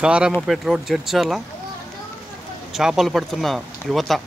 కారమ్మపేట road Jadcherla చేపలు పడుతున్న యువత.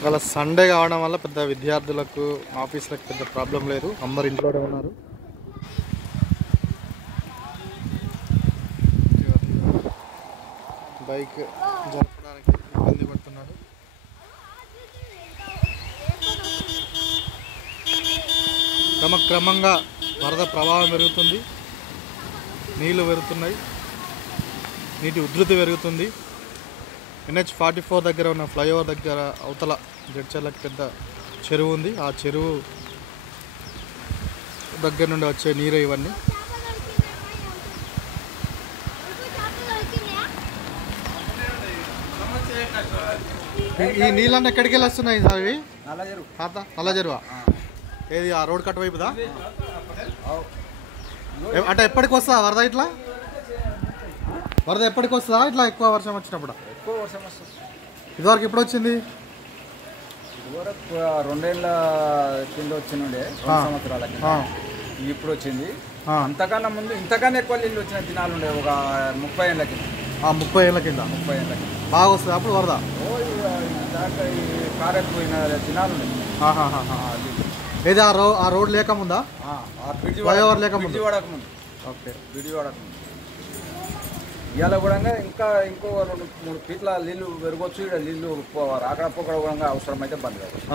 ఇవాళ సండే కావడం వల్ల పెద్ద విద్యార్థులకు ఆఫీసులకు పెద్ద ప్రాబ్లం లేదు, అందరు ఇంట్లోనే ఉన్నారు. బైక్ జరపడానికి ఇబ్బంది పడుతున్నారు. క్రమక్రమంగా వరద ప్రభావం పెరుగుతుంది, నీళ్లు పెరుగుతున్నాయి, నీటి ఉధృతి పెరుగుతుంది. NH-44 దగ్గర ఉన్న ఫ్లైఓవర్ దగ్గర అవతల జడ్చర్లకు పెద్ద చెరువు ఉంది. ఆ చెరువు దగ్గర నుండి వచ్చే నీరే ఇవన్నీ. ఈ నీళ్ళన్నీ ఎక్కడికి వెళ్ళి వస్తున్నాయి సార్? ఇవి నల్ల చెరువా? ఏది ఆ రోడ్ కట్ వైపుదా? అంటే ఎప్పటికి వస్తుందా వరద? ఇట్లా వరద ఎప్పటికి వస్తుందా? ఇట్లా ఎక్కువ వర్షం వచ్చినప్పుడు? ఎక్కువ వర్షం వస్తుంది. ఇదివరకు ఎప్పుడు వచ్చింది? ఇదివరకు 2 ఏళ్ళ కింద వచ్చిండే, 2 సంవత్సరాల కింద. ఇప్పుడు వచ్చింది. అంతకన్నా ముందు ఇంతకన్నా ఎక్కువ నీళ్ళు వచ్చిన దినాలు ఉండే, ఒక 30 ఏళ్ళ కింద. 30 ఏళ్ళ కింద? 30 ఏళ్ళ కింద బాగా వస్తుంది అప్పుడు వరద. దాకా ఈ కారెక్కిపోయిన దినాలు ఉన్నాయి. ఏది ఆ రోడ్ లేకముందా? ఫ్లైఓవర్ లేకముందు? వాడకముందు. ఓకే, బ్రిడ్జి వాడకముందు. ఇవాళ కూడా ఇంకో 2-3 ఫీట్ల నీళ్ళు పెరగవచ్చు. ఇక్కడ నీళ్ళు రాకడ పోకడ కూడా అవసరం అయితే బంద్ కావచ్చు.